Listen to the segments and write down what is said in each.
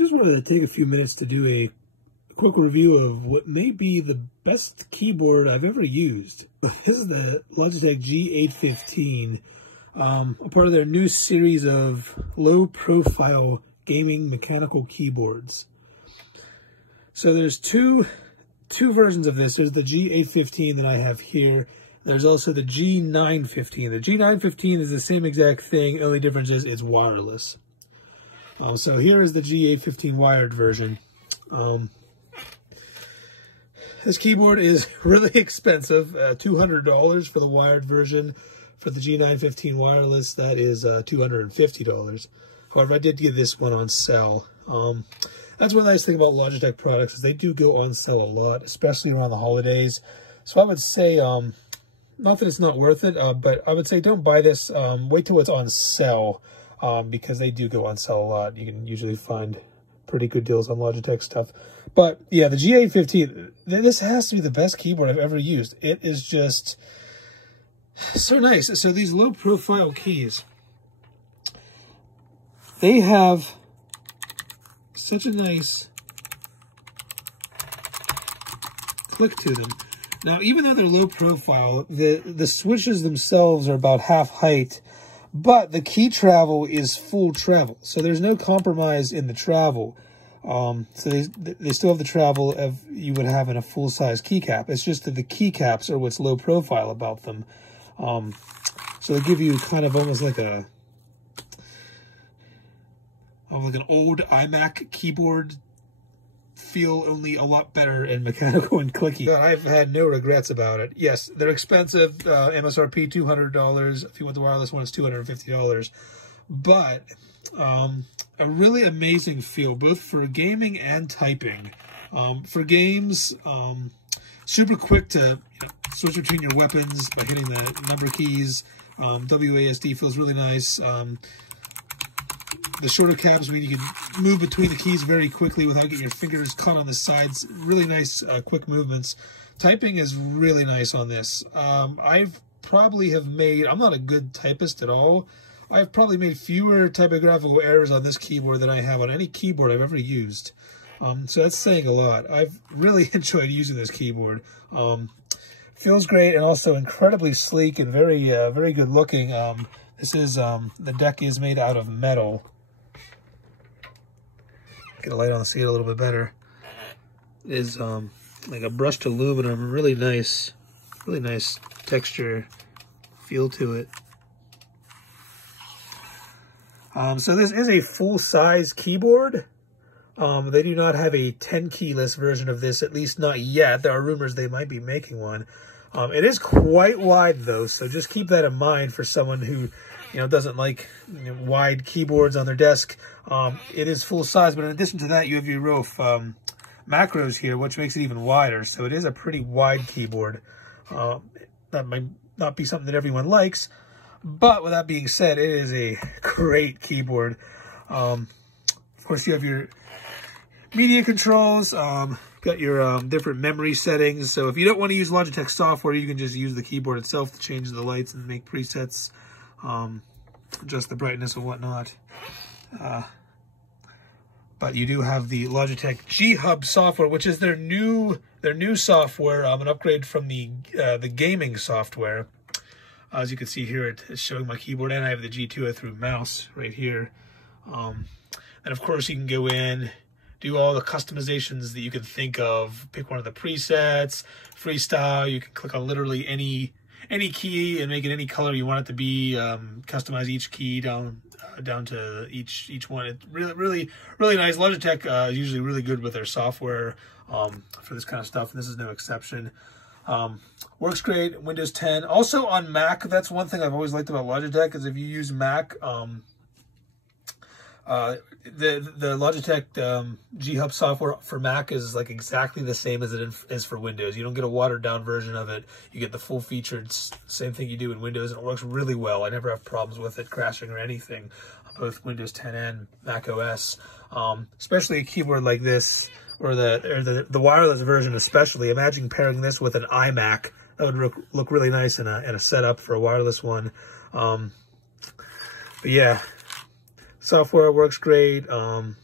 just wanted to take a few minutes to do a quick review of what may be the best keyboard I've ever used. This is the Logitech G815, a part of their new series of low-profile gaming mechanical keyboards. So there's two versions of this. There's the G815 that I have here. There's also the G915. The G915 is the same exact thing. The only difference is it's wireless. So here is the G815 wired version. This keyboard is really expensive, $200 for the wired version. For the G915 wireless, that is $250. However, I did get this one on sale. That's one nice thing about Logitech products is they do go on sale a lot, especially around the holidays. So I would say, not that it's not worth it, but I would say don't buy this. Wait till it's on sale. Because they do go on sale a lot. You can usually find pretty good deals on Logitech stuff. But yeah, the G815, this has to be the best keyboard I've ever used. It is just so nice. So these low profile keys, they have such a nice click to them. Now, even though they're low profile, the switches themselves are about half height. But the key travel is full travel, so there's no compromise in the travel. So they still have the travel of you would have in a full-size keycap. It's just that the keycaps are what's low profile about them. So they give you kind of almost like an old iMac keyboard feel, only a lot better and mechanical and clicky. But I've had no regrets about it. Yes, they're expensive. MSRP $200. If you want the wireless one, it's $250. But a really amazing feel, both for gaming and typing. For games, super quick to switch between your weapons by hitting the number keys. WASD feels really nice. The shorter caps mean you can move between the keys very quickly without getting your fingers caught on the sides. Really nice, quick movements. Typing is really nice on this. I've probably have made, I'm not a good typist at all. I've probably made fewer typographical errors on this keyboard than I have on any keyboard I've ever used. So that's saying a lot. I've really enjoyed using this keyboard. Feels great and also incredibly sleek and very, very good looking. This is, the deck is made out of metal. Get a light on to see it a little bit better. It is like a brushed aluminum, really nice texture feel to it. So this is a full-size keyboard. They do not have a 10 keyless version of this, at least not yet. There are rumors they might be making one. It is quite wide though, so just keep that in mind for someone who doesn't like wide keyboards on their desk. It is full size, but in addition to that, you have your row of macros here, which makes it even wider. So it is a pretty wide keyboard. That might not be something that everyone likes, but with that being said, it is a great keyboard. Of course, you have your media controls, got your different memory settings. So if you don't want to use Logitech software, you can just use the keyboard itself to change the lights and make presets. Adjust the brightness and whatnot. But you do have the Logitech G Hub software, which is their new software, an upgrade from the gaming software. As you can see here, it's showing my keyboard, and I have the G203 mouse right here. And of course, you can go in, do all the customizations that you can think of. Pick one of the presets, freestyle. You can click on literally any key and make it any color you want it to be. Customize each key down to each one. It's really nice. Logitech is usually really good with their software for this kind of stuff, and this is no exception. Works great. Windows 10. Also on Mac, that's one thing I've always liked about Logitech is if you use Mac, the Logitech G Hub software for Mac is like exactly the same as it is for Windows. You don't get a watered down version of it. You get the full featured same thing you do in Windows, and it works really well. I never have problems with it crashing or anything on both Windows 10 and Mac OS. Especially a keyboard like this, or the wireless version especially. Imagine pairing this with an iMac. That would look really nice in a setup for a wireless one. But yeah, software works great. And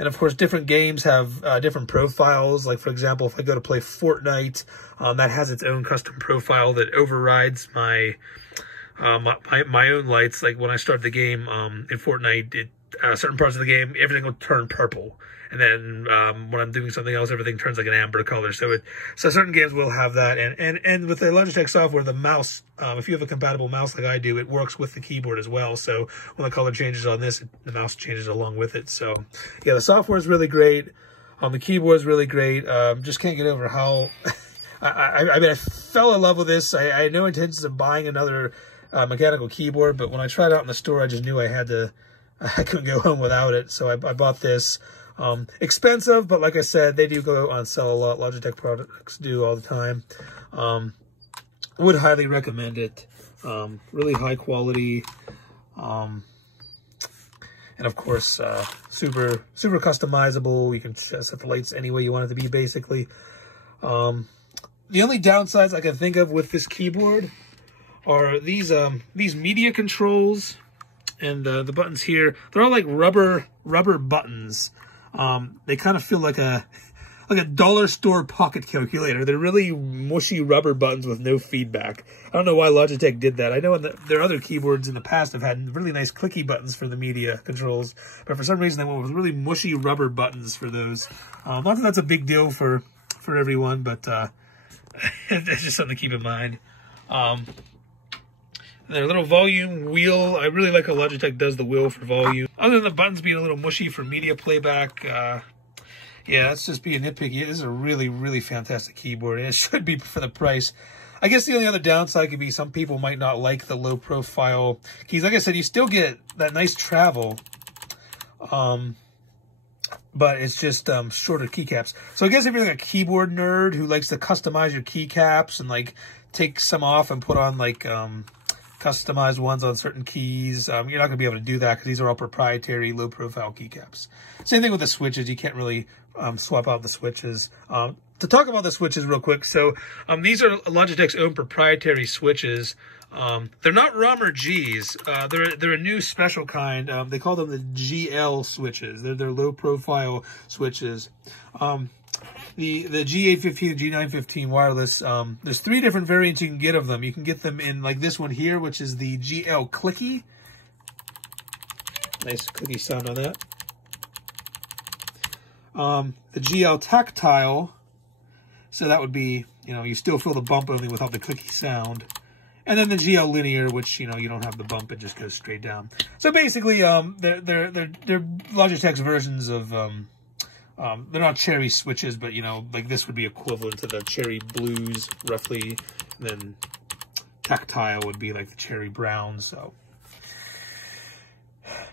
And of course, different games have different profiles. Like, for example, if I go to play Fortnite, that has its own custom profile that overrides my my own lights. Like when I start the game in Fortnite, certain parts of the game, everything will turn purple. And then when I'm doing something else, everything turns like an amber color. So certain games will have that. And with the Logitech software, the mouse, if you have a compatible mouse like I do, it works with the keyboard as well. So when the color changes on this, the mouse changes along with it. So yeah, the software is really great. The keyboard is really great. Just can't get over how I mean, I fell in love with this. I had no intentions of buying another mechanical keyboard, but when I tried it out in the store, I just knew I couldn't go home without it. So I bought this. Expensive, but like I said, they do go on sale a lot. Logitech products do all the time. Would highly recommend it. Really high quality. And of course, super customizable. You can set the lights any way you want it to be, basically. The only downsides I can think of with this keyboard are these media controls and the buttons here. They're all like rubber buttons. They kind of feel like a dollar store pocket calculator. They're really mushy rubber buttons with no feedback. I don't know why Logitech did that. I know their other keyboards in the past have had really nice clicky buttons for the media controls, but for some reason they went with really mushy rubber buttons for those. Not that that's a big deal for everyone, but it's just something to keep in mind. Their little volume wheel, I really like how Logitech does the wheel for volume. Other than the buttons being a little mushy for media playback, yeah, that's just being nitpicky. This is a really fantastic keyboard, and it should be for the price. I guess the only other downside could be some people might not like the low profile keys. Like I said, you still get that nice travel, but it's just shorter keycaps. So I guess if you're like a keyboard nerd who likes to customize your keycaps and like take some off and put on like customized ones on certain keys, you're not going to be able to do that because these are all proprietary low-profile keycaps. Same thing with the switches. You can't really swap out the switches. To talk about the switches real quick, so these are Logitech's own proprietary switches. They're not ROM or Gs. They're a new special kind. They call them the GL switches. They're low-profile switches. The G815 and G915 wireless, there's 3 different variants you can get of them. You can get them in like this one here, which is the GL Clicky. Nice clicky sound on that. The GL Tactile, so that would be, you still feel the bump only without the clicky sound. And then the GL Linear, which, you don't have the bump, it just goes straight down. So basically, they're Logitech's versions of, they're not cherry switches, but, like this would be equivalent to the cherry blues, roughly. And then Tactile would be like the cherry brown, so.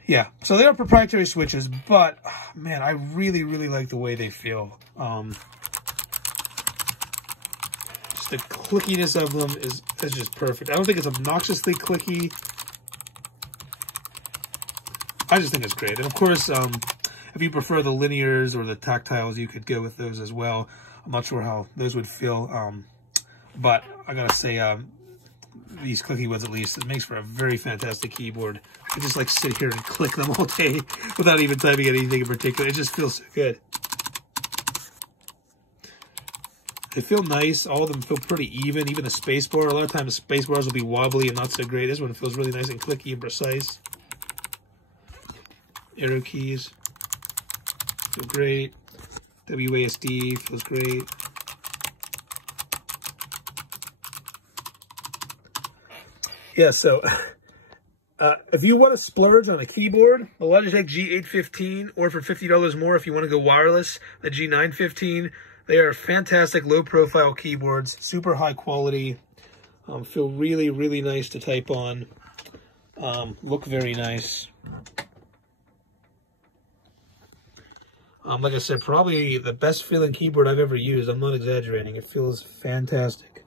Yeah, so they are proprietary switches, but, man, I really like the way they feel. Just the clickiness of them is just perfect. I don't think it's obnoxiously clicky. I just think it's great. And, of course, if you prefer the linears or the tactiles, you could go with those as well. I'm not sure how those would feel, but I gotta say, these clicky ones at least, it makes for a very fantastic keyboard. I could just like sit here and click them all day without even typing anything in particular. It just feels so good. They feel nice. All of them feel pretty even. Even the spacebar. A lot of times the space bars will be wobbly and not so great. This one feels really nice and clicky and precise. Arrow keys feel great. WASD feels great. Yeah, so if you want to splurge on a keyboard, the Logitech G815, or for $50 more if you want to go wireless, the G915, they are fantastic low-profile keyboards, super high quality, feel really nice to type on, look very nice. Like I said, probably the best feeling keyboard I've ever used. I'm not exaggerating. It feels fantastic.